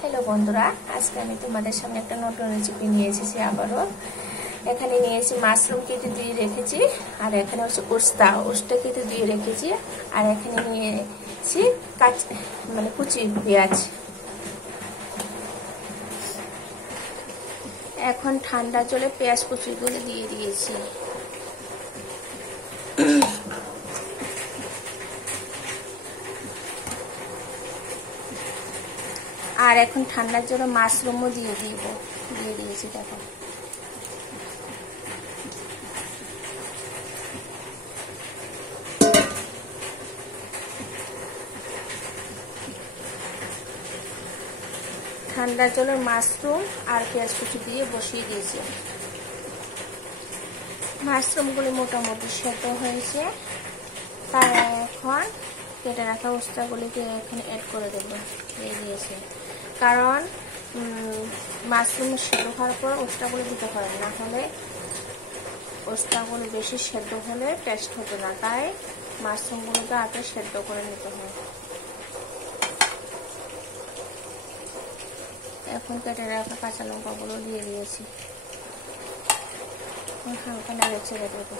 Hello বন্ধুরা, আজকে আমি তোমাদের সামনে একটা নতুন রেসিপি নিয়ে এসেছি আবারও। এখানে নিয়েছি মাশরুম কেটে দিয়ে রেখেছি, আর এখানে হচ্ছে ওস্তা কেটে দিয়ে রেখেছি, আর এখানে নিয়েছি কুচি পেঁয়াজ। এখন ঠান্ডা জলে পেঁয়াজ কুচিগুলো দিয়ে দিয়েছি। আর এখন ঠান্ডার জন্য মাশরুমও দিয়ে দিয়েছি। দেখো ঠান্ডার জন্য মাশরুম আর পেঁয়াজ কুচি দিয়ে বসিয়ে দিয়েছি। মাশরুমগুলি মোটামুটি সেদ্ধ হয়েছে, তাই এখন কেটে রাখা ওস্তাগুলিকে এখানে অ্যাড করে দেবো দিয়েছি। কারণ মাশরুম সেদ্ধ হওয়ার পর ওস্তাগুলি দিতে হয়, না হলে ওস্তাগুলি বেশি সেদ্ধ হলে টেস্ট হতো না, তাই মাশরুমগুলোকে আগে সেদ্ধ করে নিতে হয়। এখন কেটে রাখা কাঁচা লঙ্কাগুলো দিয়ে দিয়েছি, হালকা নেড়ে ছেড়ে দেবো।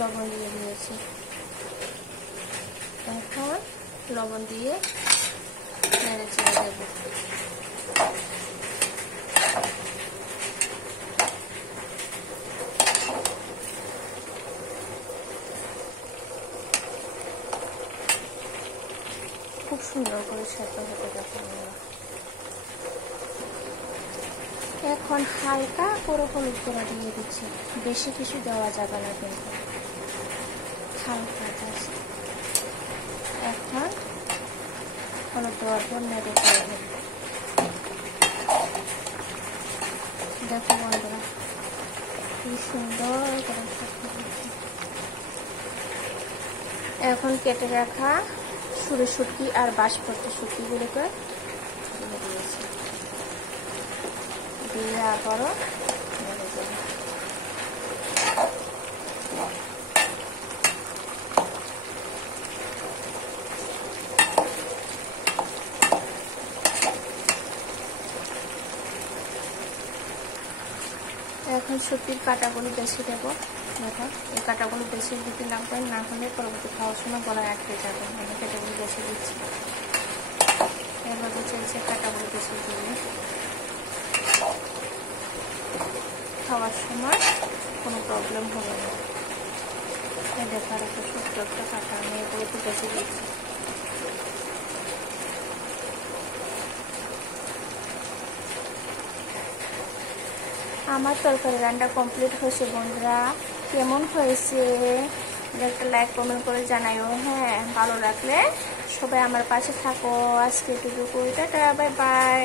লবণ দিয়ে দিয়েছি, এখন লবণ দিয়ে নেড়ে ছেড়ে দেবো। খুব সুন্দর করে সেদ্ধ হতে দেখো। এখন হালকা করে হলুদ গুঁড়া দিয়ে দিচ্ছি, বেশি কিছু দেওয়া যাবে না কিন্তু, হালকা জাস্ট। এখন হলুদ দেওয়ার পর নেড়ে করে দেব। দেখো বন্ধুরা কি সুন্দর করে। এখন কেটে রাখা সুরে শুটকি আর বাঁশপট্টি শুটকিগুলোকে দিয়ে দিয়েছি, দিয়ে আবারও নেড়ে দেব। এখন শুটকির কাঁটাগুলো বেশি দেবো। দেখো এই কাঁটাগুলো বেশি দিতে লাগবে, না হলে পরবর্তী খাওয়ার সময় গলায় আটকে যাবে। আমি কাঁটাগুলো বেশি দিচ্ছি, এভাবে চলছে। কাঁটাগুলো বেশি দিলে খাওয়ার সময় কোনো প্রবলেম হবে না। দেখো আর একটা ছোট্ট একটা কাঁটা, আমি এগুলোকে বেশি দিচ্ছি। আমার তরকারি রান্না কমপ্লিট হয়েছে বন্ধুরা। কেমন হয়েছে একটা লাইক কমেন্ট করে জানাইও। হ্যাঁ, ভালো লাগলে সবাই আমার পাশে থাকো। আজকে এটুকু, টাটা, বাই বাই।